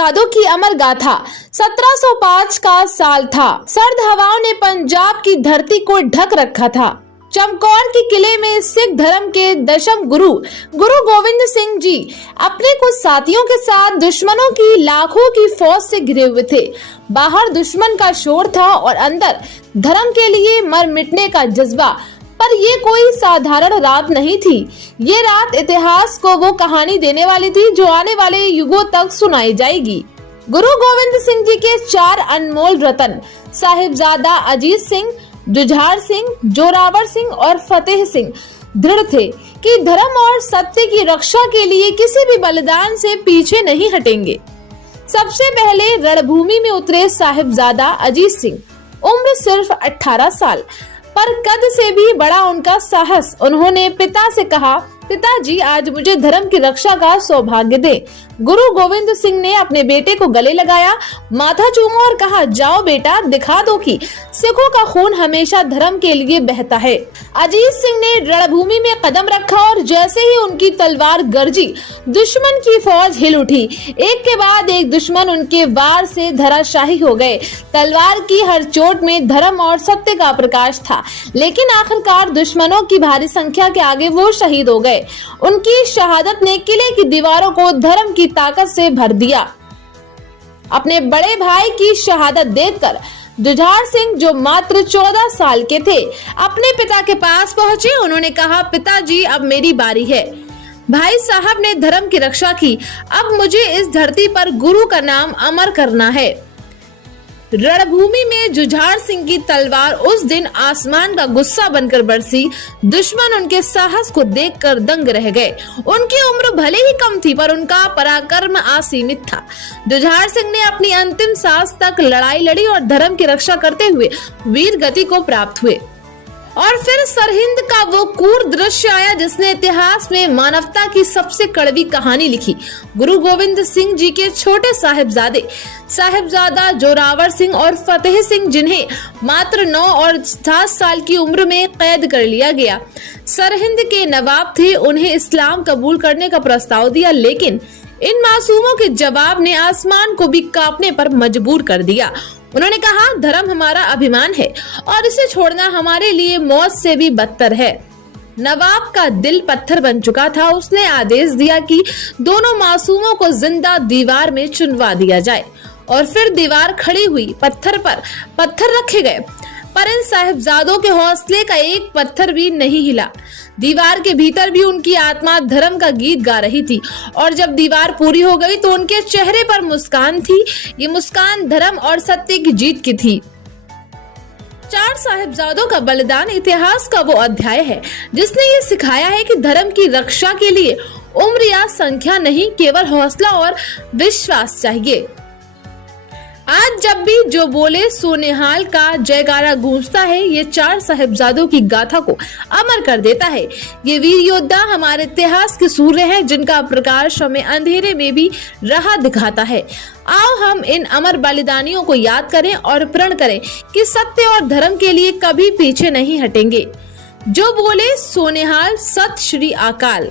साहिबजादों की अमर गाथा। 1705 का साल था। सर्द हवाओं ने पंजाब की धरती को ढक रखा था। चमकौर के किले में सिख धर्म के दशम गुरु गोविंद सिंह जी अपने कुछ साथियों के साथ दुश्मनों की लाखों की फौज से घिरे हुए थे। बाहर दुश्मन का शोर था और अंदर धर्म के लिए मर मिटने का जज्बा। पर ये कोई साधारण रात नहीं थी। ये रात इतिहास को वो कहानी देने वाली थी जो आने वाले युगों तक सुनाई जाएगी। गुरु गोविंद सिंह जी के 4 अनमोल रतन साहिबजादा अजीत सिंह, जुझार सिंह, जोरावर सिंह और फतेह सिंह दृढ़ थे कि धर्म और सत्य की रक्षा के लिए किसी भी बलिदान से पीछे नहीं हटेंगे। सबसे पहले रणभूमि में उतरे साहिबजादा अजीत सिंह। उम्र सिर्फ 18 साल, पर कद से भी बड़ा उनका साहस। उन्होंने पिता से कहा, पिताजी आज मुझे धर्म की रक्षा का सौभाग्य दे। गुरु गोविंद सिंह ने अपने बेटे को गले लगाया, माथा चूमा और कहा, जाओ बेटा, दिखा दो कि सिखों का खून हमेशा धर्म के लिए बहता है। अजीत सिंह ने रणभूमि में कदम रखा और जैसे ही उनकी तलवार गरजी, दुश्मन की फौज हिल उठी। एक के बाद एक दुश्मन उनके वार से धराशायी हो गए। तलवार की हर चोट में धर्म और सत्य का प्रकाश था, लेकिन आखिरकार दुश्मनों की भारी संख्या के आगे वो शहीद हो गए। उनकी शहादत ने किले की दीवारों को धर्म की ताकत से भर दिया। अपने बड़े भाई की शहादत देखकर जुझार सिंह, जो मात्र 14 साल के थे, अपने पिता के पास पहुंचे। उन्होंने कहा, पिताजी अब मेरी बारी है। भाई साहब ने धर्म की रक्षा की, अब मुझे इस धरती पर गुरु का नाम अमर करना है। रणभूमि में जुझार सिंह की तलवार उस दिन आसमान का गुस्सा बनकर बरसी। दुश्मन उनके साहस को देखकर दंग रह गए। उनकी उम्र भले ही कम थी, पर उनका पराक्रम असीमित था। जुझार सिंह ने अपनी अंतिम सांस तक लड़ाई लड़ी और धर्म की रक्षा करते हुए वीर गति को प्राप्त हुए। और फिर सरहिंद का वो क्रूर दृश्य आया जिसने इतिहास में मानवता की सबसे कड़वी कहानी लिखी। गुरु गोविंद सिंह जी के छोटे साहिबजादे साहिबजादा जोरावर सिंह और फतेह सिंह, जिन्हें मात्र 9 और 7 साल की उम्र में कैद कर लिया गया, सरहिंद के नवाब थे। उन्हें इस्लाम कबूल करने का प्रस्ताव दिया, लेकिन इन मासूमों के जवाब ने आसमान को भी कांपने पर मजबूर कर दिया। उन्होंने कहा, धर्म हमारा अभिमान है और इसे छोड़ना हमारे लिए मौत से भी बदतर है। नवाब का दिल पत्थर बन चुका था। उसने आदेश दिया कि दोनों मासूमों को जिंदा दीवार में चुनवा दिया जाए और फिर दीवार खड़ी हुई। पत्थर पर पत्थर रखे गए, पर इन साहिबजादों के हौसले का एक पत्थर भी नहीं हिला। दीवार के भीतर भी उनकी आत्मा धर्म का गीत गा रही थी और जब दीवार पूरी हो गई तो उनके चेहरे पर मुस्कान थी। ये मुस्कान धर्म और सत्य की जीत की थी। 4 साहिबजादों का बलिदान इतिहास का वो अध्याय है जिसने ये सिखाया है कि धर्म की रक्षा के लिए उम्र या संख्या नहीं, केवल हौसला और विश्वास चाहिए। आज जब भी जो बोले सोनेहाल का जयकारा गूंजता है, ये 4 साहिबजादों की गाथा को अमर कर देता है। ये वीर योद्धा हमारे इतिहास के सूर्य हैं, जिनका प्रकाश हमें अंधेरे में भी राह दिखाता है। आओ हम इन अमर बलिदानियों को याद करें और प्रण करें कि सत्य और धर्म के लिए कभी पीछे नहीं हटेंगे। जो बोले सोनेहाल, सत श्री अकाल।